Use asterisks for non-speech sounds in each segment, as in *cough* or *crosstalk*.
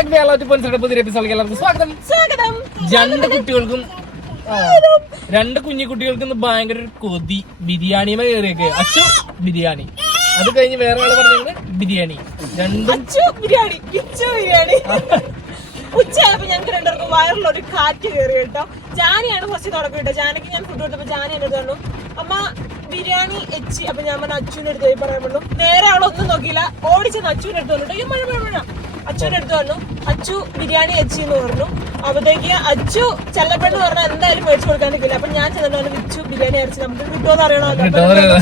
Back Kerala പൊൻസിയുടെ പുതിയ എപ്പിസോഡിലേക്ക് എല്ലാവർക്കും സ്വാഗതം. സ്വാഗതം. രണ്ട് കുട്ടികൾക്കും രണ്ട് കുഞ്ഞു കുട്ടികൾക്കും ഇന്ന് ഭയങ്കര ഒരു കൊതി. ബിരിയാണിമ കയറിയൊക്കെ. അച്ചു ബിരിയാണി. അത് കഴിഞ്ഞ് വേറെ ആൾ പറഞ്ഞത് ബിരിയാണി. രണ്ടും അച്ചു ബിരിയാണി. പിച്ചു ബിരിയാണി. ഉച്ചയായപ്പോ ഞങ്ങൾക്ക് രണ്ടുപേർക്കും വയറിൽ ഒരു കാറ്റ് കയറി കേട്ടോ. ജാനിയാണ് ഫസ്റ്റ് തുടക്കം കേട്ടോ ജാനക്ക് ഞാൻ ഫുഡ് കൊടുത്തപ്പോ ജാനി എന്നെ പറഞ്ഞു അമ്മ ബിരിയാണി എച്ചി. അപ്പൊ ഞാൻ പറഞ്ഞു അച്ചുവിന്റെ അടുത്ത് പോയി പറയാൻ പറ്റുള്ളൂ നേരെ അവളൊന്നും നോക്കിയില്ല. ഓടിച്ചെന്ന് അച്ചുവിന്റെ അടുത്ത് വന്നിട്ടോ "അയ്യോ, മഴ മഴ മഴ. അച്ചുവിന്റെ അടുത്ത് വന്നു അച്ചു ബിരിയാണി അച്ചി എന്ന് പറഞ്ഞു. അപ്പോഴത്തേക്ക് അച്ചു ചെല്ലപ്പെട്ട് പറഞ്ഞാൽ എന്തായാലും മേടിച്ചു കൊടുക്കാൻ നിൽക്കില്ല അപ്പൊ ഞാൻ ചെന്നിട്ട് വിച്ചു ബിരിയാണി അരച്ച് നമുക്ക് കിട്ടുമെന്ന് അറിയണമല്ലോ.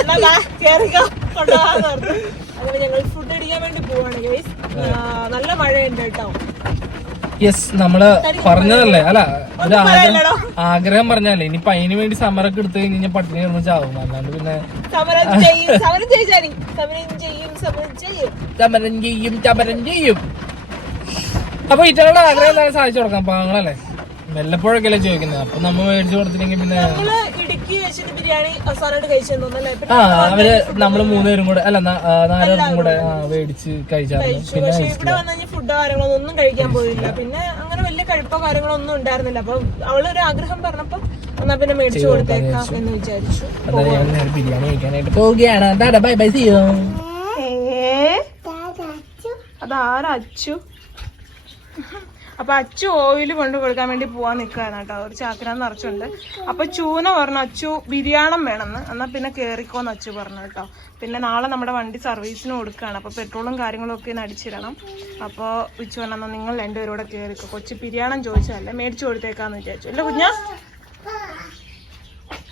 എന്നാ കേറിക്കോ, കൊണ്ടുപോകാന്ന് പറഞ്ഞു. അങ്ങനെ ഞങ്ങൾ ഫുഡ് അടിക്കാൻ വേണ്ടി പോവാണ് ഗൈസ് നല്ല മഴയുണ്ട് കേട്ടോ. യെസ് നമ്മൾ പറഞ്ഞതല്ലേ? അല്ല ഒരു ആഗ്രഹം. ആഗ്രഹം പറഞ്ഞല്ലേ ഇനിയിപ്പൊ അതിന് വേണ്ടി സമരമൊക്കെ എടുത്തു കഴിഞ്ഞാൽ പട്ടിണി കിടന്ന് ചാവും. അല്ലാണ്ട് പിന്നെ സമരം ചെയ്യും സമരം ചെയ്യും അപ്പൊ ഇറ്റകളുടെ ആഗ്രഹം എന്താണ് സാധിച്ചു കൊടുക്കാം പാങ്ങളല്ലേ വല്ലപ്പോഴൊക്കെ അല്ലേ ചോദിക്കുന്നത്. അപ്പൊ നമ്മ മേടിച്ചു കൊടുത്തില്ലെങ്കിൽ പിന്നെ ഇടുക്കി ബിരിയാണി അവസാനമായിട്ട് കഴിച്ചെന്ന് തോന്നല്ലേ പിന്നെ ആ അവർ നമ്മൾ മൂന്നുപേരും കൂടെ അല്ല നാലുപേരും കൂടെ ആ, മേടിച്ച് കഴിച്ചായിരുന്നു കഴിച്ചു. പിന്നെ പക്ഷെ ഇവിടെ വന്നു കഴിഞ്ഞാൽ ഫുഡ് കാര്യങ്ങളൊന്നും ഒന്നും കഴിക്കാൻ പോയില്ല. പിന്നെ അങ്ങനെ വലിയ കഴിപ്പോ കാര്യങ്ങളോ ഒന്നും ഉണ്ടായിരുന്നില്ല. അപ്പൊ അവളൊരു ആഗ്രഹം പറഞ്ഞപ്പോ എന്നാ പിന്നെ മേടിച്ചു കൊടുത്തേക്കാം എന്ന് വിചാരിച്ചു. ഞാൻ നേരെ ബിരിയാണി കഴിക്കാനായിട്ട് പോവുകയാണ്. ബൈ ബൈ സിയോ ഏ? അതാരാ അച്ചു? അപ്പൊ അച്ചു ഓയിൽ കൊണ്ട് കൊടുക്കാൻ വേണ്ടി പോവാൻ നിൽക്കുകയാണ് കേട്ടോ. ഒരു ചാക്കിനാൻ നിറച്ചുണ്ട്. അപ്പൊ ചൂന പറഞ്ഞു അച്ചു ബിരിയാണം വേണമെന്ന്. എന്നാ പിന്നെ കേറിക്കോന്ന് അച്ചു പറഞ്ഞു കേട്ടോ. പിന്നെ നാളെ നമ്മുടെ വണ്ടി സർവീസിന് കൊടുക്കുകയാണ് അപ്പൊ പെട്രോളും കാര്യങ്ങളും ഒക്കെ അടിച്ചിടണം. അപ്പോൾ ഉച്ചു പറഞ്ഞാൽ നിങ്ങൾ രണ്ടുപേരും കൂടെ കേറിക്കോ. കൊച്ചു ബിരിയാണം ചോദിച്ചതല്ലേ? മേടിച്ചു കൊടുത്തേക്കാന്ന് വിചാരിച്ചു. അല്ലേ കുഞ്ഞ?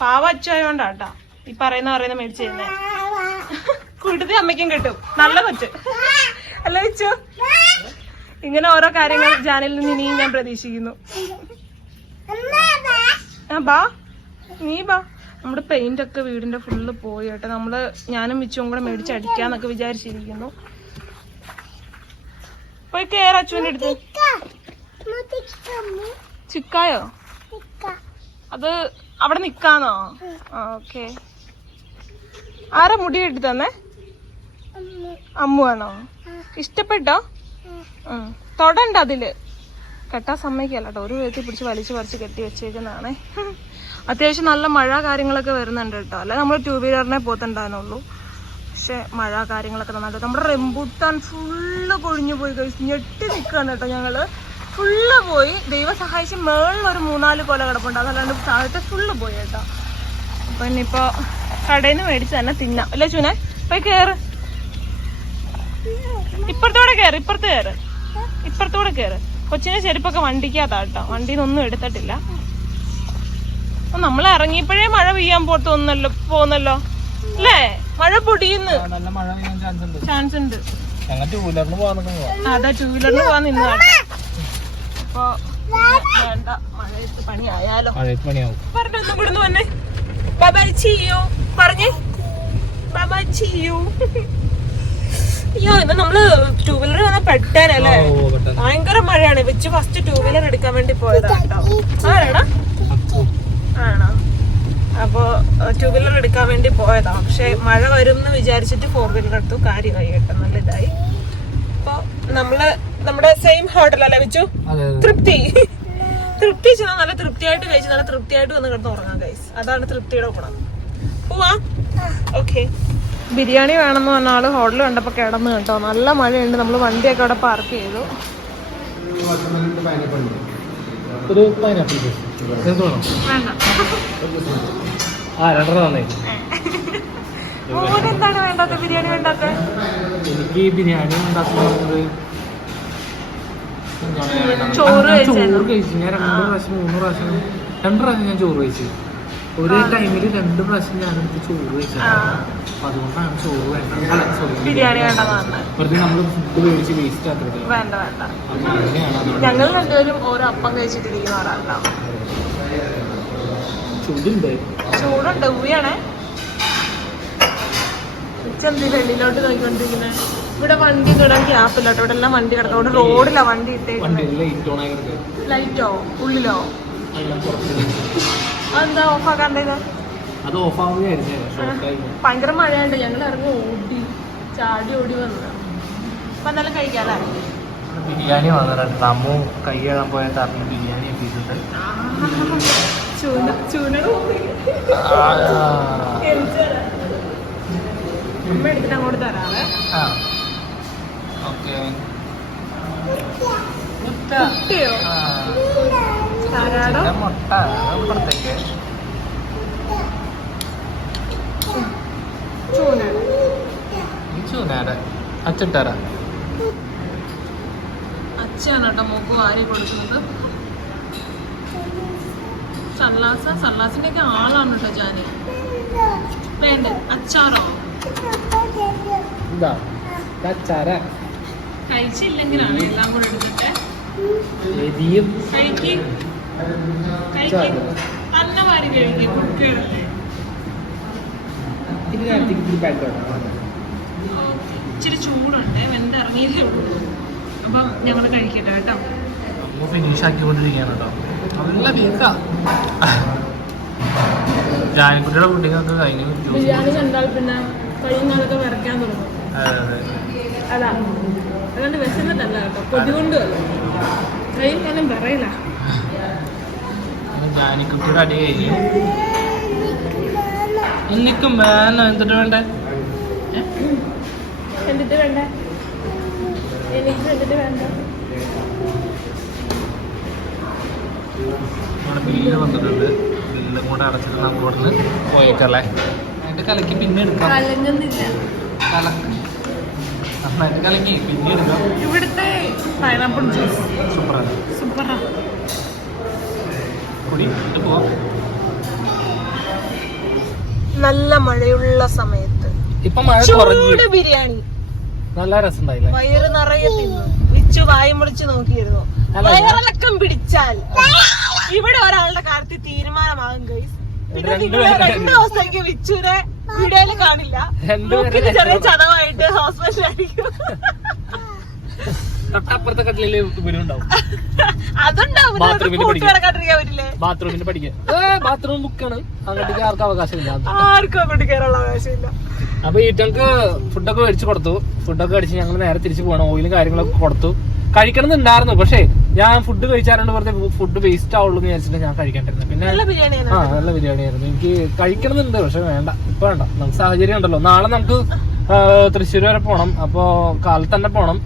പാവ അച്ചു ആയതുകൊണ്ടാട്ടോ ഈ പറയുന്ന പറയുന്ന മേടിച്ചു തരുന്നേ. *laughs* കൂടുതൽ അമ്മയ്ക്കും കിട്ടും. നല്ല കൊച്ചു. അല്ല വെച്ചു? ഇങ്ങനെ ഓരോ കാര്യങ്ങൾ ജാനിൽ നിന്ന് ഇനിയും ഞാൻ പ്രതീക്ഷിക്കുന്നു. ആ ബാ. നീ ബാ. നമ്മുടെ പെയിന്റ് ഒക്കെ വീടിന്റെ ഫുള്ള് പോയി കേട്ടോ. നമ്മൾ ഞാനും മിച്ചും കൂടെ മേടിച്ച് അടിക്കാന്നൊക്കെ വിചാരിച്ചിരിക്കുന്നു. പോയി കേറ അച്ചുവിന്റെ അടുത്ത്. ചിക്കായോ? അത് അവിടെ നിക്കാന്നോ? ഓക്കെ. ആരാ മുടി കെട്ടി തന്നെ? അമ്മുവാണോ ഇഷ്ടപ്പെട്ടോ. തൊടണ്ട അതിൽ. കെട്ടാൻ സമ്മതിക്കല്ല കേട്ടോ ഒരു വിധത്തിൽ പിടിച്ച് വലിച്ചു പറിച്ച് കെട്ടി വെച്ചേക്കുന്നതാണേ. അത്യാവശ്യം നല്ല മഴ കാര്യങ്ങളൊക്കെ വരുന്നുണ്ട് കേട്ടോ അല്ലെ നമ്മൾ ടൂ വീലറിനെ പോത്തുണ്ടാകുന്നുള്ളൂ പക്ഷെ മഴ കാര്യങ്ങളൊക്കെ നന്നായിട്ട് നമ്മുടെ റെമ്പൂട്ടാൻ ഫുള്ള് കൊഴിഞ്ഞു പോയി കഴിച്ച് ഞെട്ടി നിൽക്കുകയാണ് കേട്ടോ ഞങ്ങൾ. ഫുള്ള് പോയി. ദൈവം സഹായിച്ച് മേളിലൊരു മൂന്നാൽ കൊല കിടപ്പുണ്ട്. അതല്ലാണ്ട് താഴത്തെ ഫുള്ള് പോയി കേട്ടോ അപ്പൊ ഇനിയിപ്പോ കടയിൽ നിന്ന് മേടിച്ച് തന്നെ തിന്നാം. അല്ലേ ചുനെ? പോയി കേറ്. ഇപ്പുറത്തൂടെ കേറ് ഇപ്പുറത്ത് കേറ്. ഇപ്പുറത്തൂടെ കേറ്. കൊച്ചിന്റെ ചെരുപ്പൊക്കെ വണ്ടിക്കകത്താ കേട്ടോ. വണ്ടിയിൽ ഒന്നും എടുത്തിട്ടില്ല നമ്മൾ ഇറങ്ങിയപ്പോഴേ മഴ പെയ്യാൻ പോത്തോന്നല്ലോ പോന്നല്ലോ. അല്ലേ? മഴ പൊടിയുന്നു. ചാൻസ് ഉണ്ട് അതാ ടൂ വീലറിന് പോവാൻ നിന്ന് അപ്പൊ വേണ്ട മഴയത്ത് കൂടെ വന്നേ. ബബായ് ചെയ്യൂ. പറഞ്ഞേ. ബബായ് ചെയ്യൂ. നമ്മൾ ടൂ വീലർ വന്ന പെട്ടാനല്ലേ ഓ ഭയങ്കര മഴയാണ്. വെച്ച് ഫസ്റ്റ് ടൂ വീലർ എടുക്കാൻ വേണ്ടി പോയതാ കേട്ടോ ആരാടാ? ആണോ? അപ്പോ ടൂ വീലർ എടുക്കാൻ വേണ്ടി പോയതാ. പക്ഷെ മഴ വരും എന്ന് വിചാരിച്ചിട്ട് ഫോർ വീലർ എടുത്തു. കാര്യമായി കേട്ടോ നല്ല ഇതായി. അപ്പൊ നമ്മൾ നമ്മുടെ സെയിം ഹോട്ടലല്ലേ വെച്ചു? തൃപ്തി. തൃപ്തി ചെന്നാൽ നല്ല തൃപ്തിയായിട്ട് കഴിച്ച് നല്ല തൃപ്തിയായിട്ട് വന്ന് കിടന്ന് ഉറങ്ങാം ഗൈസ് അതാണ് തൃപ്തിയുടെ ഗുണം. പോവാ. ഓക്കെ ബിരിയാണി വേണമെന്ന് പറഞ്ഞ ആൾ ഹോട്ടൽ കണ്ടപ്പോ കിടന്നു കേട്ടോ. നല്ല മഴയുണ്ട്. നമ്മൾ വണ്ടിയൊക്കെ അവിടെ പാർക്ക് ചെയ്തു. ഒരു പൈനാപ്പിൾ ആ രണ്ടെണ്ണം എന്താണ് വേണ്ടാത്ത? ബിരിയാണി വേണ്ടാത്ത? എനിക്ക് ബിരിയാണി ഉണ്ടാക്കുന്നത് ചോറ്? ചോറ് കഴിച്ചു. ഞാൻ രണ്ട് പ്രാവശ്യം മൂന്ന് പ്രാവശ്യം. രണ്ട് പ്രാവശ്യം ഞാൻ ചോറ് കഴിച്ചു. ഒരേ ടൈമിൽ രണ്ട് പ്രാവശ്യം ഞാൻ എടുത്ത് ചോറ് അപ്പൊ അതുകൊണ്ടാണ് ചോറ് വേണ്ട അല്ല സോറി ബിരിയാണി വേണ്ടെന്ന്. വെറുതെ നമ്മൾ ഫുഡ് മേടിച്ച് വേസ്റ്റ് ആക്കരുത്. വേണ്ട വേണ്ട. അപ്പൊ അങ്ങനെയാണ് അത് ഞങ്ങൾ രണ്ടുപേരും ഓരോ അപ്പം കഴിച്ചിട്ടിരിക്കുന്ന ചുടുണ്ട്. ചൂടുണ്ട് ഉവിയാണേ വെള്ളിലോട്ട് നോക്കിക്കൊണ്ടിരിക്കുന്നത് ഇവിടെ വണ്ടി കിടാൻ ഗ്യാപ്പില്ല കേട്ടോ ഇവിടെ എല്ലാം വണ്ടി കിടക്കാം ഇവിടെ റോഡിലാ വണ്ടി ഇട്ടേ ലൈറ്റോ ഉള്ളിലോ? എല്ലാം ഓഫാക്കാണ്ടത് അത് ഓഫാവുകയായിരുന്നു ഭയങ്കര മഴയുണ്ട് ഞങ്ങൾ ഇറങ്ങി ഓടി ചാടി ഓടി വന്നതാണ് അപ്പൊ എന്തായാലും കഴിക്കാല്ലേ? ബിരിയാണി വന്നിട്ടുണ്ട് അമ്മു കൈ കഴുകാൻ പോയ തറഞ്ഞ് ബിരിയാണി എത്തിയിട്ടുണ്ട് അമ്മ എടുത്തിട്ട് അങ്ങോട്ട് തരാവേ. ഓക്കെ. കിട്ടിയോ മുട്ട ഈ ചൂനാടെ അച്ചിട്ടറ അച്ഛനാണ് കേട്ടോ മൂക്ക് വാരി കൊടുക്കുന്നത്. സല്ലാസ സല്ലാസിന്റെ ഒക്കെ ആളാണ് കേട്ടോ ജാനി. വേണ്ട? അച്ചാറോ? കഴിച്ചില്ലെങ്കിലാണ്? എല്ലാം കൂടെ എടുത്തിട്ട്. കഴിക്ക്. ഇച്ചിരി ചൂടുണ്ട് വെന്തിറങ്ങിയതേ ഉള്ളൂ. അപ്പം ഞങ്ങൾ കഴിക്കട്ടെ കേട്ടോ. ഫിനിഷ് ആക്കിക്കൊണ്ടിരിക്കുകയാണ് കേട്ടോ. നല്ല വീക്കാ ജാനിക്കുട്ടിയുടെ കുട്ടികൾക്ക് കഴിഞ്ഞു ബിരിയാണി കണ്ടാൽ പിന്നെ കഴിയുന്നതൊക്കെ വരയ്ക്കാൻ തുടങ്ങും. അതെ അതെ. അതാ. അതുകൊണ്ട് വിശന്നിട്ടല്ല കേട്ടോ. കൊതുകൊണ്ട് കഴിയും കഴിക്കാനും പറയില്ല. ജാനിക്കുട്ടിയുടെ അടി കഴിഞ്ഞു. എനിക്ക് വേണം. എന്തിട്ട് വേണ്ടേ? ഏ? എന്നിട്ട് വേണ്ട? എനിക്ക് എന്നിട്ട് വേണ്ട? നമ്മുടെ ബില്ല് വന്നിട്ടുണ്ട്. ബില്ലും കൂടെ അടച്ചിട്ട് നമ്മൾ ഇവിടുന്ന് പോയേക്കല്ലേ? എന്നിട്ട് കലക്കി പിന്നെ എടുക്കാം. നന്നായിട്ട് കലക്കി. പിന്നെ എടുക്കാം. ഇവിടുത്തെ പൈനാപ്പിൾ ജ്യൂസ് സൂപ്പറാണ്. സൂപ്പറാ. ഇത് പോവാം നല്ല മഴയുള്ള സമയത്ത്. ഇപ്പൊ മഴ കുറഞ്ഞു. ചൂട് ബിരിയാണി. നല്ല രസമുണ്ടായില്ലേ? വയറ് നിറയെ തിന്നു. വിച്ചു വായും മുളിച്ച് നോക്കിയിരുന്നു. അല്ല, വയറിളക്കം പിടിച്ചാൽ ഇവിടെ ഒരാളുടെ കാര്യത്തിൽ തീരുമാനമാകും ഗൈസ് പിന്നെ രണ്ടുപേരെ നിങ്ങളെ രണ്ട് ദിവസത്തേക്ക് വിച്ചുനെ വീഡിയോയിൽ കാണില്ല. രണ്ടുപേരെ മൂക്കിന് ചെറിയ ചതവായിട്ട് ഹോസ്പിറ്റലായിരിക്കും *laughs* തൊട്ടപ്പുറത്തെ കട്ടിലെ ഗുരുണ്ടാവും അതുണ്ടാവും. ബാത്റൂമിൽ കൂട്ടി പഠിക്കും. കിടക്കാണ്ടിരിക്കാൻ പറ്റില്ലേ? ബാത്റൂമിന് പഠിക്കാൻ. ബാത്റൂം ബുക്കാണ് അങ്ങോട്ടേക്ക് ആർക്കും അവകാശമില്ല. ആർക്കും അങ്ങോട്ട് കയറാനുള്ള ആവശ്യമില്ല അപ്പൊ ഈറ്റങ്ങൾക്ക് ഫുഡൊക്കെ മേടിച്ചു കൊടുത്തു. ഫുഡൊക്കെ മേടിച്ച് ഞങ്ങൾ നേരെ തിരിച്ചു പോകണം ഓയിലും കാര്യങ്ങളൊക്കെ കൊടുത്തു. കഴിക്കണം എന്നുണ്ടായിരുന്നു പക്ഷേ ഞാൻ ഫുഡ് കഴിച്ചാറുണ്ട് വെറുതെ ഫുഡ് വേസ്റ്റ് ആവുള്ളൂ എന്ന് വിചാരിച്ചിട്ട് ഞാൻ കഴിക്കാണ്ടിരുന്നത്. പിന്നെ നല്ല ബിരിയാണി ആ നല്ല ബിരിയാണി ആയിരുന്നു. എനിക്ക് കഴിക്കണമെന്നുണ്ട്. പക്ഷെ വേണ്ട. ഇപ്പൊ വേണ്ട. നമുക്ക് സാഹചര്യം ഉണ്ടല്ലോ. നാളെ നമുക്ക് തൃശ്ശൂർ വരെ പോണം. അപ്പോ കാലത്ത് തന്നെ പോണം.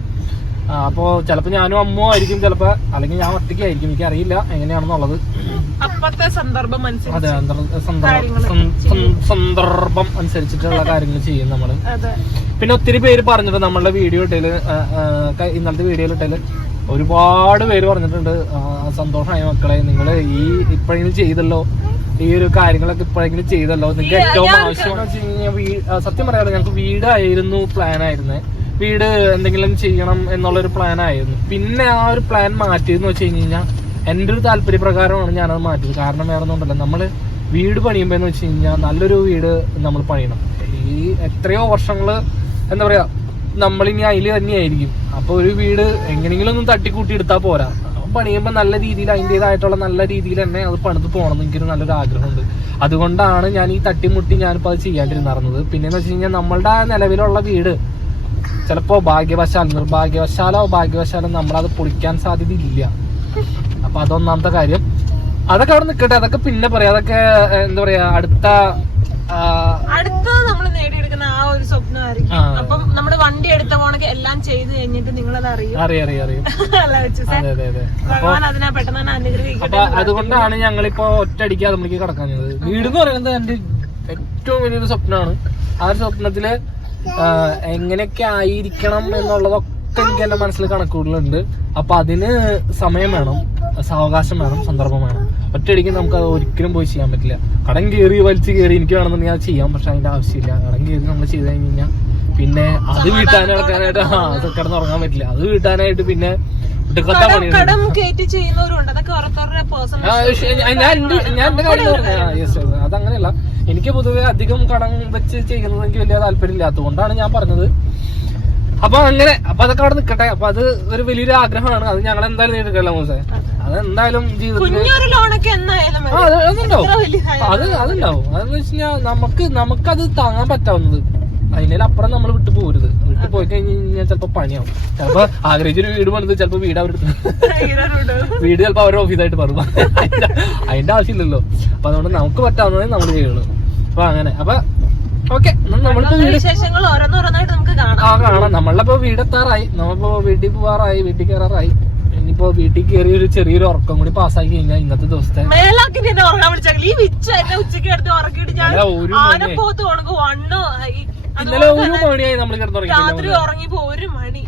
അപ്പോ ചിലപ്പോ ഞാനും അമ്മോ ആയിരിക്കും ചിലപ്പോ. അല്ലെങ്കിൽ ഞാൻ ഒറ്റയ്ക്കായിരിക്കും. എനിക്ക് അറിയില്ല എങ്ങനെയാണെന്നുള്ളത്. അപ്പത്തെ സന്ദർഭം അതെ സന്ദർഭം അനുസരിച്ചിട്ടുള്ള കാര്യങ്ങൾ ചെയ്യും നമ്മൾ പിന്നെ ഒത്തിരി പേര് പറഞ്ഞിട്ട് നമ്മളുടെ വീഡിയോ ഇട്ടതിൽ ക- ഇന്നലത്തെ വീഡിയോയിൽ ഇട്ടതിൽ ഒരുപാട് പേര് പറഞ്ഞിട്ടുണ്ട്. സന്തോഷമായ മക്കളെ നിങ്ങൾ ഈ ഇപ്പോഴെങ്കിലും ചെയ്തല്ലോ. ഈ ഒരു കാര്യങ്ങളൊക്കെ ഇപ്പോഴെങ്കിലും ചെയ്തല്ലോ. നിങ്ങൾക്ക് ഏറ്റവും ഞാൻ- ആവശ്യമെന്ന് വെച്ച് കഴിഞ്ഞാൽ വീ- ആ, സത്യം പറയാലോ ഞങ്ങൾക്ക് വീടായിരുന്നു പ്ലാൻ ആയിരുന്നേ. വീട് എന്തെങ്കിലും ചെയ്യണം എന്നുള്ളൊരു പ്ലാൻ ആയിരുന്നു. പിന്നെ ആ ഒരു പ്ലാൻ മാറ്റിയെന്ന് വെച്ച് കഴിഞ്ഞ് കഴിഞ്ഞാൽ എന്റെ ഒരു താല്പര്യപ്രകാരമാണ് ഞാനത് മാറ്റിയത്. കാരണം വേറെ ഒന്നുമില്ല നമ്മൾ വീട് പണിയുമ്പോൾ എന്ന് വെച്ച് കഴിഞ്ഞാൽ നല്ലൊരു വീട് നമ്മൾ പണിയണം. ഈ എത്രയോ വർഷങ്ങൾ എന്താ പറയുക നമ്മളിനി അതിൽ തന്നെയായിരിക്കും. അപ്പോൾ ഒരു വീട് എങ്ങനെയെങ്കിലും ഒന്ന് തട്ടിക്കൂട്ടി എടുത്താൽ പോരാ. പണിയുമ്പോൾ നല്ല രീതിയിൽ അതിന്റെതായിട്ടുള്ള നല്ല രീതിയിൽ തന്നെ അത് പണിത് പോകണം എനിക്കൊരു നല്ലൊരു ആഗ്രഹമുണ്ട്. അതുകൊണ്ടാണ് ഞാൻ ഈ തട്ടിമുട്ടി ഞാനിപ്പോൾ അത് ചെയ്യാണ്ടിരുന്നത്. പിന്നെയെന്ന് വെച്ച് കഴിഞ്ഞാൽ നമ്മളുടെ ആ നിലവിലുള്ള വീട് ചിലപ്പോ ഭാഗ്യവശാൽ നിർഭാഗ്യവശാലോ ഭാഗ്യവശാലോ നമ്മളത് പൊളിക്കാൻ സാധ്യതയില്ല. അപ്പൊ അതൊന്നാമത്തെ കാര്യം. അതൊക്കെ അവിടെ നിൽക്കട്ടെ അതൊക്കെ പിന്നെ പറയാം. അതൊക്കെ എന്താ പറയാ അടുത്ത അടുത്ത അടുത്തത് നമ്മൾ നേടിയെടുക്കുന്ന ആ ഒരു സ്വപ്നമായിരിക്കും. അപ്പൊ നമ്മൾ നമ്മുടെ വണ്ടി എടുത്ത പോണൊക്കെ എല്ലാം ചെയ്ത് കഴിഞ്ഞിട്ട് നിങ്ങൾ അറിയും. അറിയാം അറിയാം അറിയാം. *laughs* അതെ അതെ അതെ. ഭഗവാൻ അതിനെ പെട്ടെന്ന് തന്നെ അനുഗ്രഹിക്കട്ടെ അപ്പൊ അതുകൊണ്ടാണ് ഞങ്ങളിപ്പോ ഒറ്റയടിക്ക് അതിലേക്ക് കടക്കാഞ്ഞത് വീട് എന്ന് പറയുന്നത് എന്റെ ഏറ്റവും വലിയൊരു സ്വപ്നമാണ്. ആ ഒരു സ്വപ്നത്തിൽ എങ്ങനെയൊക്കെ ആയിരിക്കണം എന്നുള്ളതൊക്കെ എനിക്ക് എന്റെ മനസ്സിൽ കണക്കുകൂടലുണ്ട് അപ്പൊ അതിന് സമയം വേണം സാവകാശം വേണം സന്ദർഭം വേണം. ഒറ്റയടിക്ക് നമുക്ക് അത് ഒരിക്കലും പോയി ചെയ്യാൻ പറ്റില്ല. കടം കയറി വലിച്ച് കയറി എനിക്ക് വേണമെന്നുണ്ടെങ്കിൽ അത് ചെയ്യാം പക്ഷെ അതിന്റെ ആവശ്യമില്ല. കടം കയറി നമ്മൾ ചെയ്ത് കഴിഞ്ഞ് കഴിഞ്ഞാൽ പിന്നെ അത് വീട്ടാനായിട്ട് ആ അത് കിടന്നുറങ്ങാൻ പറ്റില്ല. അത് വീട്ടാനായിട്ട് പിന്നെ ഞാൻ ഞാൻ അതങ്ങനെയല്ല. എനിക്ക് പൊതുവെ അധികം കടം വെച്ച് ചെയ്യുന്നത് എനിക്ക് വലിയ താല്പര്യം ഇല്ലാത്തതുകൊണ്ടാണ് ഞാൻ പറഞ്ഞത്. അപ്പൊ അങ്ങനെ അപ്പൊ അതൊക്കെ അവിടെ നിൽക്കട്ടെ അപ്പൊ അത് ഒരു വലിയൊരു ആഗ്രഹമാണ്. അത് ഞങ്ങൾ എന്തായാലും നേടിക്കല്ലോ മോസെ അത്. എന്തായാലും ജീവിതത്തിൽ അതുണ്ടാവും. അതെന്ന് വെച്ച് കഴിഞ്ഞാൽ നമുക്ക് നമുക്കത് താങ്ങാൻ പറ്റാവുന്നത്. അതിനപ്പുറം നമ്മൾ വിട്ടു പോരുത്. വിട്ടു പോയി കഴിഞ്ഞു കഴിഞ്ഞാൽ ചിലപ്പോ പണിയാവും. ചിലപ്പോ ആഗ്രഹിച്ചൊരു വീട് പണിത് ചിലപ്പോ വീട് അവരുടെ വീട് ചിലപ്പോ അവരുടെ ഓഫീസായിട്ട് പറഞ്ഞു അതിന്റെ ആവശ്യമില്ലല്ലോ. അപ്പൊ അതുകൊണ്ട് നമുക്ക് പറ്റാവുന്നതേ നമ്മൾ ചെയ്യുള്ളൂ. അപ്പൊ അങ്ങനെ. അപ്പൊ ഓക്കെ ആ കാണാം. നമ്മളിപ്പോ വീടെത്താറായി. നമ്മളിപ്പോ വീട്ടിൽ പോവാറായി വീട്ടിൽ കയറാറായി ഇനിയിപ്പോ വീട്ടിൽ കയറി ഒരു ചെറിയൊരു ഉറക്കം കൂടി പാസ്സാക്കി കഴിഞ്ഞാൽ ഇന്നത്തെ ദിവസത്തെ ഒരു ഇന്നലെ ഒരു മണിയായി നമ്മൾ രാത്രി ഉറങ്ങിപ്പോ ഒരു മണി.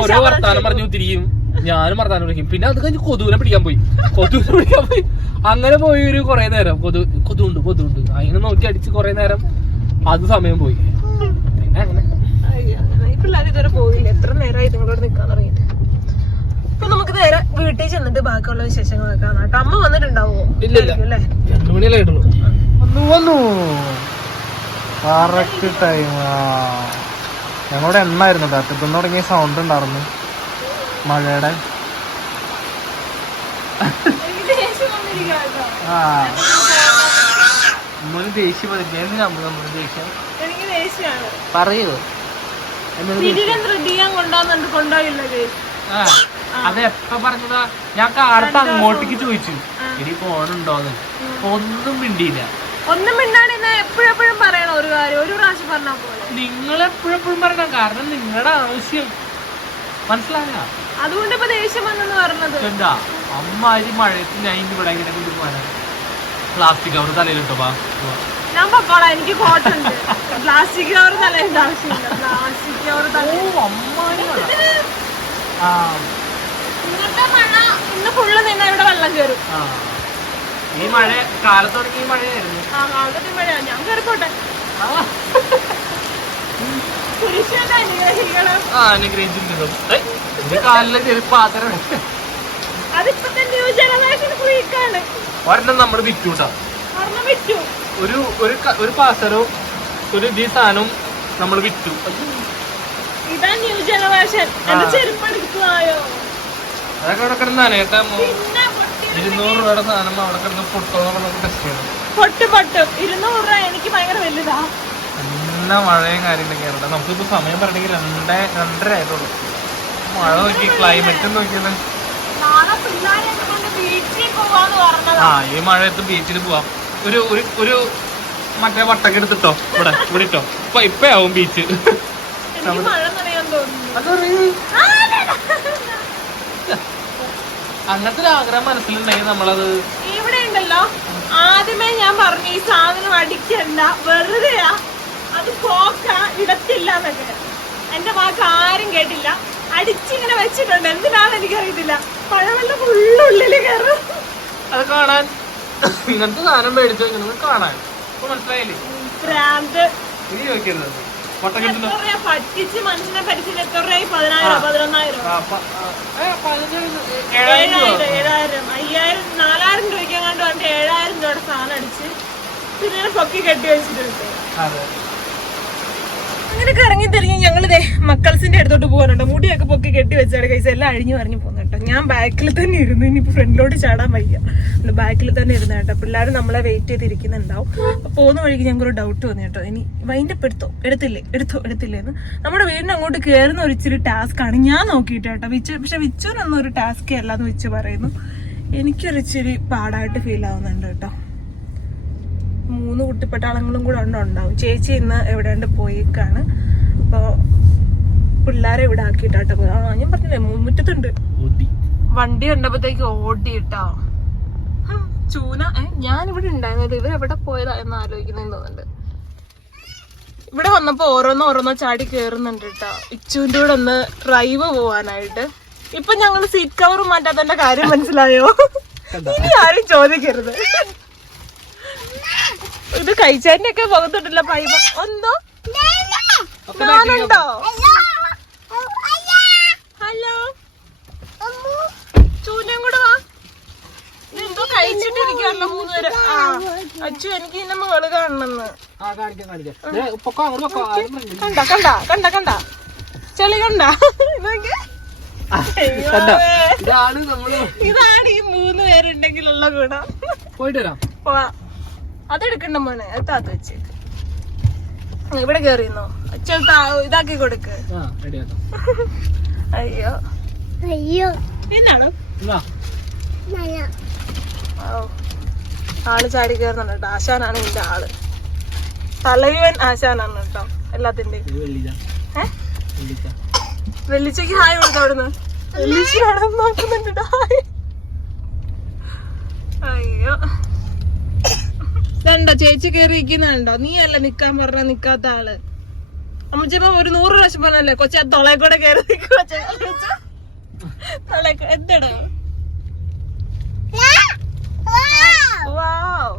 ഓരോ വർത്താനം പറഞ്ഞു തിരിയും ഞാനും വർത്താനം വിളിക്കും പിന്നെ അത് കഴിഞ്ഞ് കൊതുവിനെ പിടിക്കാൻ പോയി. കൊതുവിനെ പിടിക്കാൻ പോയി. അങ്ങനെ പോയി ഒരു കൊറേ നേരം. കൊതു കൊതുണ്ട് കൊതുണ്ട് അതിനെ നോക്കി അടിച്ച് കൊറേ നേരം അത് സമയം പോയി. പിന്നെ അങ്ങനെ. അയ്യോ, ഈ പിള്ളേർ ഇതുവരെ പോയില്ല. എത്ര നേരമായി നിങ്ങളോട് നിക്കാൻ തുടങ്ങിയിട്ട്? നമുക്ക് നേരെ വീട്ടിൽ ചെന്നിട്ട് ബാക്കിയുള്ള വിശേഷങ്ങളൊക്കെ കാണാം. കേട്ടോ അമ്മ വന്നിട്ടുണ്ടാവോ? ഇല്ല, ഇല്ല. അല്ലേ? രണ്ടു മണിയല്ലേ ആയിട്ടുള്ളൂ. വന്നു വന്നു? കറക്റ്റ് ടൈം ഞങ്ങളുടെ എണ്ണായിരുന്നു അറ്റത്തുനിന്ന് തുടങ്ങിയ സൗണ്ട് ഉണ്ടായിരുന്നു മഴയുടെ. ആ. ദേഷ്യം എന്തിനാ ദേഷ്യം? എനിക്ക് ദേഷ്യമാണ് പറയൂ. പറഞ്ഞതാ? ഞാൻ കാലത്ത് അങ്ങോട്ടേക്ക് ചോദിച്ചു. ഇനി ഫോണുണ്ടോന്ന് ഒന്നും മിണ്ടിയില്ല. ഒന്നും മിണ്ടാണ്ട് ഇന്ന് എപ്പോഴെപ്പോഴും പറയണം ഒരു കാര്യം ഒരു പ്രാവശ്യം പറഞ്ഞാൽ പോലെ. നിങ്ങൾ എപ്പോഴെപ്പോഴും പറയണം. കാരണം നിങ്ങളുടെ ആവശ്യം. മനസ്സിലായ? അതുകൊണ്ട് ഇപ്പൊ ദേഷ്യം വന്നെന്ന് പറഞ്ഞത്. എന്താ? അമ്മാരി മഴയത്ത് ഞാൻ ഇവിടെ ഇങ്ങനെ കൊണ്ടുപോകാൻ പ്ലാസ്റ്റിക് കവർ തലയിലിട്ടോ ബാ. ഞാൻ പൊക്കോളാം. എനിക്ക് കോട്ടുണ്ട്. പ്ലാസ്റ്റിക് കവർ തലയിൽ ആവശ്യമില്ല. പ്ലാസ്റ്റിക് കവർ ഓ തല ഇന്നത്തെ മഴ ഇന്ന് ഫുള്ള് നിന്നാ ഇവിടെ വെള്ളം കയറും ഈ മഴ കാലത്ത് ഈ മഴയായിരുന്നു. ആ കാലത്തെ മഴ ഞാൻ ആ. പുരുഷന്റെ അനുഗ്രഹികൾ. ആ അനുഗ്രഹിച്ചിട്ടുണ്ടോ? ഏയ്, എന്റെ കാലിലെ ന്യൂ ജനറേഷൻ ഫ്രീക്കാണ് ഒരെണ്ണം നമ്മൾ വിറ്റൂട്ടാ ഒരെണ്ണം വിറ്റു. ഒരു ഒരു ക- ഒരു പാസരവും ഒരു സാധനവും നമ്മൾ വിറ്റു. ഇതാ ന്യൂ ജനറേഷൻ. എന്റെ ആ. ചെരുപ്പ് എടുക്കുവായോ? അതൊക്കെ അവിടെ കിടന്നാണ് ഏട്ടാ പിന്നെ ഇരുന്നൂറ് രൂപയുടെ സാധനം അവിടെ കിടന്ന് പൊട്ടോന്നുള്ള ടെസ്റ്റ് ചെയ്യണം. പൊട്ട് പൊട്ടും. ഇരുന്നൂറ് രൂപ എനിക്ക് ഭയങ്കര വലുതാ. നല്ല മഴയും കാര്യങ്ങളൊക്കെ ആണ് നമുക്കിപ്പോ സമയം പറയണെങ്കിൽ രണ്ടേ രണ്ടര ആയിട്ടുള്ളൂ. മഴ നോക്കി ക്ലൈമറ്റ് നോക്കിയത് ആ ഈ മഴയത്ത് ബീച്ചിൽ പോവാം. ഒരു ഒരു ഒരു മറ്റേ വട്ടൊക്കെ എടുത്തിട്ടോ? ഇവിടെ ഇവിടെ ഇട്ടോ? ഇപ്പൊ ഇപ്പയാവും ബീച്ച് അതറിയ. അങ്ങനത്തെ ഒരു ആഗ്രഹം മനസ്സിലുണ്ടെങ്കിൽ നമ്മളത് ഇവിടെ ഉണ്ടല്ലോ. ആദ്യമേ ഞാൻ പറഞ്ഞു ഈ സാധനം അടിക്കണ്ട വെറുതെയാ അത് പോക്ക ഇടത്തില്ല എന്നൊക്കെ. എന്റെ വാക്ക് ആരും കേട്ടില്ല. അടിച്ചിങ്ങനെ വെച്ചിട്ടുണ്ട്. എന്തിനാണെന്ന് എനിക്കറിയത്തില്ല. പഴമെല്ലാം ഫുള്ളുള്ളിൽ കയറും. അത് കാണാൻ ഇങ്ങനത്തെ സാധനം മേടിച്ചു കാണാൻ. മനസ്സിലായില്ലേ? ഭ്രാന്ത് ഇനി ചോദിക്കരുത്. പറ്റിച്ച് മനുഷ്യനെ പറ്റിച്ചിട്ട് എത്ര രൂപ പതിനായിരം പതിനൊന്നായിരം? ഏഴായിരം ഏഴായിരം അയ്യായിരം നാലായിരം രൂപയ്ക്ക് എങ്ങാണ്ട് വന്നിട്ട് ഏഴായിരം രൂപയുടെ സാധനം അടിച്ച് പിന്നെ പൊക്കി കെട്ടി വെച്ചിട്ടുണ്ട്. അതെ കറങ്ങി തിരിഞ്ഞ് ഞങ്ങളിതേ മക്കൾസിന്റെ അടുത്തോട്ട് പോകാനുണ്ട്. മുടിയൊക്കെ പൊക്കി കെട്ടി വെച്ചാണ് കൈസ് എല്ലാം അഴിഞ്ഞു പറഞ്ഞു പോകുന്നു കേട്ടോ. ഞാൻ ബാക്കിൽ തന്നെ ഇരുന്നു ഇനിയിപ്പോ ഫ്രണ്ടിലോട്ട് ചാടാൻ വയ്യ. ബാക്കിൽ തന്നെ ഇരുന്ന കേട്ടോ. പിള്ളേർ നമ്മളെ വെയിറ്റ് ചെയ്തിരിക്കുന്നുണ്ടാവും. പോകുന്ന വഴിക്ക് ഞങ്ങൾക്ക് ഒരു ഡൗട്ട് വന്നു കേട്ടോ. ഇനി വൈൻഡപ്പ് എടുത്തോ? എടുത്തില്ലേ? എടുത്തോ? എടുത്തില്ലേന്ന് നമ്മുടെ വീടിന് അങ്ങോട്ട് കയറുന്ന ഒരു ഇച്ചിരി ടാസ്ക് ആണ്. ഞാൻ നോക്കിയിട്ട് കേട്ടോ. വിച്ചു പക്ഷെ വിച്ചൂരൊന്നും ഒരു ടാസ്ക് അല്ലാന്ന് വിച്ചു പറയുന്നു. എനിക്കൊരിച്ചിരി പാടായിട്ട് ഫീൽ ആവുന്നുണ്ട് കേട്ടോ. മൂന്ന് കുട്ടിപ്പട്ടാളങ്ങളും കൂടെ ഉണ്ട് ഉണ്ടാവും. ചേച്ചി ഇന്ന് എവിടെയാണ്ട് പോയേക്കാണ്. അപ്പോൾ പിള്ളേരെ ഇവിടെ ആക്കിയിട്ടാട്ടോ. ആ ഞാൻ പറഞ്ഞില്ലേ മുറ്റത്തുണ്ട്. വണ്ടി കണ്ടപ്പോഴത്തേക്ക് ഓടിയിട്ടാ. ചൂന ഞാൻ ഇവിടെ ഉണ്ടായിരുന്നത്. ഇവർ എവിടെ പോയതാ എന്ന് ആലോചിക്കുന്നുണ്ട് തോന്നുന്നുണ്ട്. ഇവിടെ വന്നപ്പോ ഓരോന്നോ ഓരോന്നോ ചാടി കേറുന്നുണ്ട് കേട്ടോ. ഇച്ചുവിന്റെ കൂടെ ഒന്ന് ഡ്രൈവ് പോവാനായിട്ട്. ഇപ്പൊ ഞങ്ങൾ സീറ്റ് കവർ മാറ്റാത്തതിന്റെ കാര്യം മനസ്സിലായോ? ഇനി ആരും ചോദിക്കരുത്. ഇത് കഴിച്ചതിന്റെ ഒക്കെ മുഖത്തുണ്ടല്ലോ പൈപ്പ ഒന്നോ ഞാനുണ്ടോ ഹലോ? ചൂനം കൂടെ വാ. എന്തോ കഴിച്ചിട്ടിരിക്കുവല്ലോ മൂന്നുപേര്. ആ അച്ചു എനിക്ക് ഇതിന്റെ മകൾ കാണണമെന്ന്. കണ്ട കണ്ട കണ്ട കണ്ട. ചെളി കണ്ട. ഇതാണ് ഈ മൂന്ന് പേരുണ്ടെങ്കിലുള്ള ഗുണം. പോയിട്ട് വരാം. പോവാ. അതെടുക്കണ്ട മോനെ അത് താത്ത വെച്ചേക്ക് ഇവിടെ കേറിയെന്നോ അച്ഛൻ ഇതാക്കി കൊടുക്ക്. അയ്യോ. അയ്യോ. എന്നാണോ? ആൾ ചാടി കയറുന്നുണ്ട് കേട്ടോ. ആശാനാണ് ഇതിന്റെ ആൾ. തലവൻ ആശാനാണ് കേട്ടോ എല്ലാത്തിന്റെയും. വെള്ളിച്ച. വെള്ളിച്ച. വെള്ളിച്ചയ്ക്ക് ഹായ് കൊടുത്ത അവിടുന്ന്? വെള്ളിച്ചാണ് നോക്കുന്നുണ്ട് ഹായ്. അയ്യോ. ഇതണ്ടോ ചേച്ചി കയറി ഇരിക്കുന്നുണ്ടോ നീ അല്ല നിക്കാൻ പറഞ്ഞ നിക്കാത്ത ആൾ. അമ്മച്ചിപ്പോ ഒരു നൂറ് പ്രാവശ്യം പറഞ്ഞല്ലേ കൊച്ചി ആ തൊളയെ കൂടെ കയറി എന്താടാ? വാവ്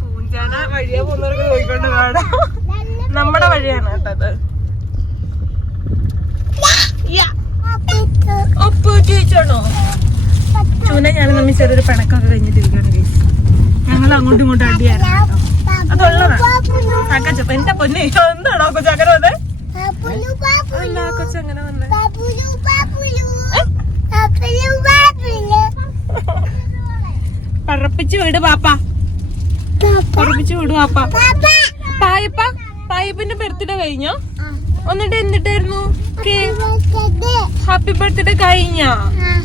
പൂഞ്ചാന വഴിയാ പോകുന്നവർക്ക് പോയിക്കൊണ്ട് കാണാം. നമ്മുടെ വഴിയാണ് കേട്ടത്. ഒപ്പ് ചോദിച്ചോണോ? ചൂന ഞാൻ തമ്മിൽ ചെറിയൊരു പിണക്കൊക്കെ കഴിഞ്ഞിട്ടിരിക്കാണ് ഗൈസ് ഞങ്ങൾ അങ്ങോട്ടും ഇങ്ങോട്ടും അടിയായിരുന്നു. അതുള്ളതാ. ആക്കാച്ചപ്പ എന്റെ പൊന്നെ? എന്താണോ കൊച്ചങ്ങനെ വന്നേ? കൊച്ചങ്ങനെ വന്നേ? പറപ്പിച്ചു വിട് പാപ്പാ. പറപ്പിച്ചു വിട് പാപ്പാ. പായപ്പ പായപ്പിന്റെ ബർത്ത്ഡേ കഴിഞ്ഞോ? എന്നിട്ട് എന്തിട്ടായിരുന്നു? ഹാപ്പി ബർത്ത്ഡേ കഴിഞ്ഞ?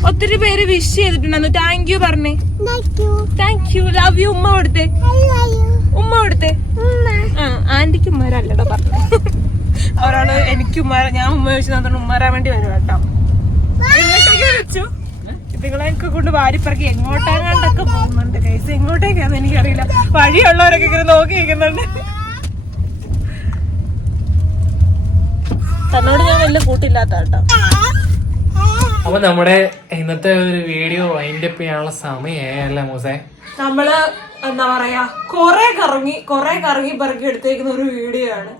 ഒത്തിരി പേര് വിഷ് ചെയ്തിട്ടുണ്ടായിരുന്നു. താങ്ക് യു പറഞ്ഞേ. താങ്ക് യു ലവ് യു ഉമ്മ കൊടുത്തേ. ഉമ്മ കൊടുത്തേ. ആ ആന്റിക്ക് ഉമ്മാരല്ലടോ പറഞ്ഞു. അവരാണ് എനിക്ക് ഉമ്മാര ഞാൻ ഉമ്മ ചോദിച്ചു തന്നെ ഉമ്മരാൻ വേണ്ടി വരും കേട്ടോ. വെച്ചു ഇതുങ്ങളെയൊക്കെ കൊണ്ട് വാരിപ്പറക്കി. എങ്ങോട്ടെങ്ങാണ്ടൊക്കെ പോകുന്നുണ്ട്. കേസ് എങ്ങോട്ടേക്കാന്ന് എനിക്കറിയില്ല. വഴിയുള്ളവരൊക്കെ ഇങ്ങനെ നോക്കി നിൽക്കുന്നുണ്ട് തന്നോട് ഞാൻ വലിയ കൂട്ടില്ലാത്ത കേട്ടോ അപ്പൊ നമ്മുടെ ഇന്നത്തെ ഒരു വീഡിയോ വൈൻഡപ്പ് ചെയ്യാനുള്ള സമയല്ലേ മൂസേ? നമ്മൾ എന്താ പറയാ കൊറേ കറങ്ങി കൊറേ കറങ്ങി പറക്കി എടുത്തേക്കുന്ന ഒരു വീഡിയോ ആണ്.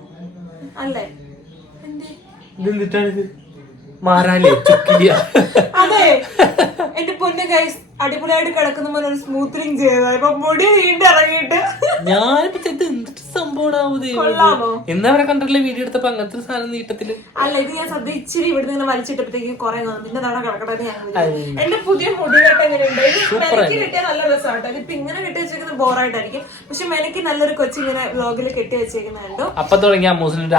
അല്ലേ? ഇതെന്തിട്ടാണിത് മാറാലേ ചുക്കില്ല അതെ. എന്റെ പൊന്നു ഗൈസ് അടിപൊളിയായിട്ട് കിടക്കുന്ന പോലെ ഒരു സ്മൂത്തനിങ് ചെയ്തതാ. ഇപ്പൊ മുടി വീണ്ടും ഇറങ്ങിയിട്ട്. ഞാനിപ്പോ ഇത് എന്തിട്ട് സംഭവം എന്നാ അവിടെ കണ്ടിട്ടില്ല വീഡിയോ എടുത്തപ്പോ അങ്ങനത്തെ സാധനം നീട്ടത്തിൽ? അല്ല ഇത് ഞാൻ സദ്യ ഇച്ചിരി ഇവിടെ നിന്ന് വലിച്ചിട്ടപ്പോഴത്തേക്കും കുറെ പിന്നെ തവണ കിടക്കട്ടെ ഞാൻ എന്റെ പുതിയ മുടി കെട്ട് എങ്ങനെയുണ്ട് മെനക്ക് കിട്ടിയ നല്ല രസമാട്ടോ. ഇപ്പൊ ഇങ്ങനെ കെട്ടി വെച്ചേക്കുന്ന ബോറായിട്ടായിരിക്കും. പക്ഷെ മെനക്ക് നല്ലൊരു കൊച്ചിങ്ങനെ വ്ലോഗിൽ കെട്ടി വെച്ചേക്കുന്നത് കണ്ടോ. അപ്പൊ തുടങ്ങിയ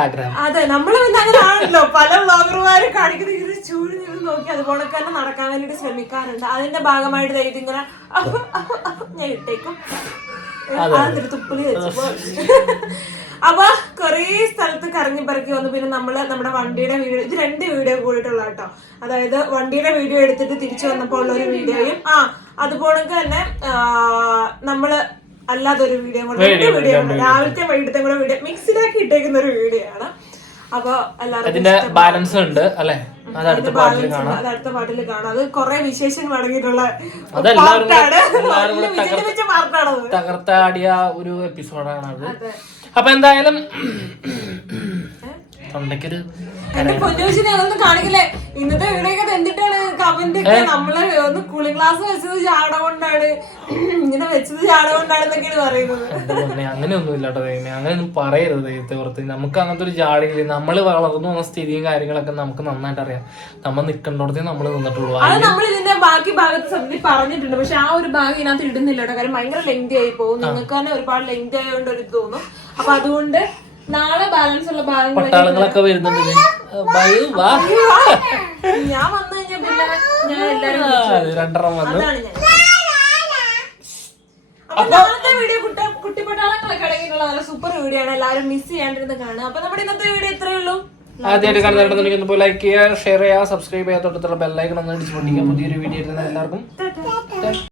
ആഗ്രഹം. അതെ പിന്നെ അങ്ങനെ ആണല്ലോ പല വ്ലോഗർമാരും കാണിക്കുന്ന ഇങ്ങനെ ചൂട് നോക്കി അതുപോലെ തന്നെ നടക്കാൻ വേണ്ടിട്ട് ശ്രമിക്കാറുണ്ട്. അതിന്റെ ഭാഗമായിട്ട് ഇതിങ്ങനെ ഞാൻ ഇട്ടേക്കും. വെച്ചപ്പോ. അപ്പൊ കൊറേ സ്ഥലത്ത് കറങ്ങി പറക്കി വന്നു. പിന്നെ നമ്മൾ നമ്മുടെ വണ്ടിയുടെ വീഡിയോ ഇത് രണ്ട് വീഡിയോ കൂടിയിട്ടുള്ള കേട്ടോ. അതായത് വണ്ടിയുടെ വീഡിയോ എടുത്തിട്ട് തിരിച്ചു വന്നപ്പോൾ ഉള്ള ഒരു വീഡിയോയും ആ അതുപോലെ തന്നെ നമ്മൾ അല്ലാതെ ഒരു വീഡിയോ കൂടെ രണ്ട് വീഡിയോ ഉണ്ട് രാവിലത്തെ വൈകിട്ടത്തെ കൂടെ വീഡിയോ മിക്സിലാക്കി ഇട്ടേക്കുന്ന ഒരു വീഡിയോ ആണ്. അപ്പൊ എല്ലാവർക്കും ബാലൻസ് ഉണ്ട് അല്ലെ? അടുത്ത പാട്ടിൽ കാണാം. അത് അടുത്ത പാട്ടിൽ കാണാം. അത് കൊറേ വിശേഷങ്ങൾ അടങ്ങിയിട്ടുള്ള അതെല്ലാവരും തകർത്താടിയ ഒരു എപ്പിസോഡാണ് അത്. അപ്പൊ എന്തായാലും തൊണ്ടയ്ക്കൊരു എന്റെ പൊന്നുവെച്ചിനെ അതൊന്നും കാണിക്കില്ലേ? ഇന്നത്തെ വീഡിയോ എന്തിട്ടാണ് കമന്റ് ഒക്കെ നമ്മൾ ഒന്ന് കൂളിംഗ് ഗ്ലാസ് വെച്ചത് ചാട കൊണ്ടാണ് ഇങ്ങനെ വെച്ചത് ചാട കൊണ്ടാണെന്നൊക്കെയാണ് പറയുന്നത്. എന്റെ പൊന്നേ, അങ്ങനെയൊന്നും ഇല്ല കേട്ടോ ദൈവമേ. അങ്ങനെയൊന്നും പറയരുത് ദൈവത്തെ പുറത്ത്. നമുക്ക് അങ്ങനത്തെ ഒരു ജാടിയില്ല? നമ്മൾ വളർന്നു വന്ന സ്ഥിതിയും കാര്യങ്ങളൊക്കെ നമുക്ക് നന്നായിട്ട് അറിയാം. നമ്മൾ നിൽക്കേണ്ടടത്തേ നമ്മൾ നിന്നിട്ടുള്ളൂ. അത് നമ്മൾ ഇതിന്റെ ബാക്കി ഭാഗത്ത് സബ്ജി പറഞ്ഞിട്ടുണ്ട്. പക്ഷെ ആ ഒരു ഭാഗം ഇതിനകത്ത് ഇടുന്നില്ല കേട്ടോ കാര്യം ഭയങ്കര ലെങ്തി ആയി പോകും. നിങ്ങൾക്ക് തന്നെ ഒരുപാട് ലെങ്തി ആയതുകൊണ്ട് ഒരു തോന്നും. അപ്പൊ അതുകൊണ്ട് നാളെ ബാലൻസ് ഉള്ള പട്ടാളങ്ങളൊക്കെ വരുന്നുണ്ട്. ബൈ, വാ. ഞാൻ വന്നു കഴിഞ്ഞാൽ പിന്നെ ഞാൻ എല്ലാരും രണ്ടെണ്ണം വന്നു. അതാണ് ഞാൻ. അപ്പൊ നാളത്തെ വീഡിയോ കുട്ടി കുട്ടിപ്പട്ടാളങ്ങളൊക്കെ അടങ്ങിയിട്ടുള്ള നല്ല സൂപ്പർ വീഡിയോ ആണ്. എല്ലാവരും മിസ് ചെയ്യാണ്ടിരുന്ന് കാണുക. അപ്പൊ നമ്മുടെ ഇന്നത്തെ വീഡിയോ ഇത്രയേ ഉള്ളൂ. ആദ്യമായിട്ട് കാണുന്നുണ്ടെന്നുണ്ടെങ്കിൽ ലൈക്ക് ചെയ്യുക ഷെയർ ചെയ്യുക സബ്സ്ക്രൈബ് ചെയ്യുക ബെല്ലൈക്കൺ ഒന്ന് അടിച്ച് പൊട്ടിക്കുക. പുതിയൊരു വീഡിയോ എല്ലാവർക്കും.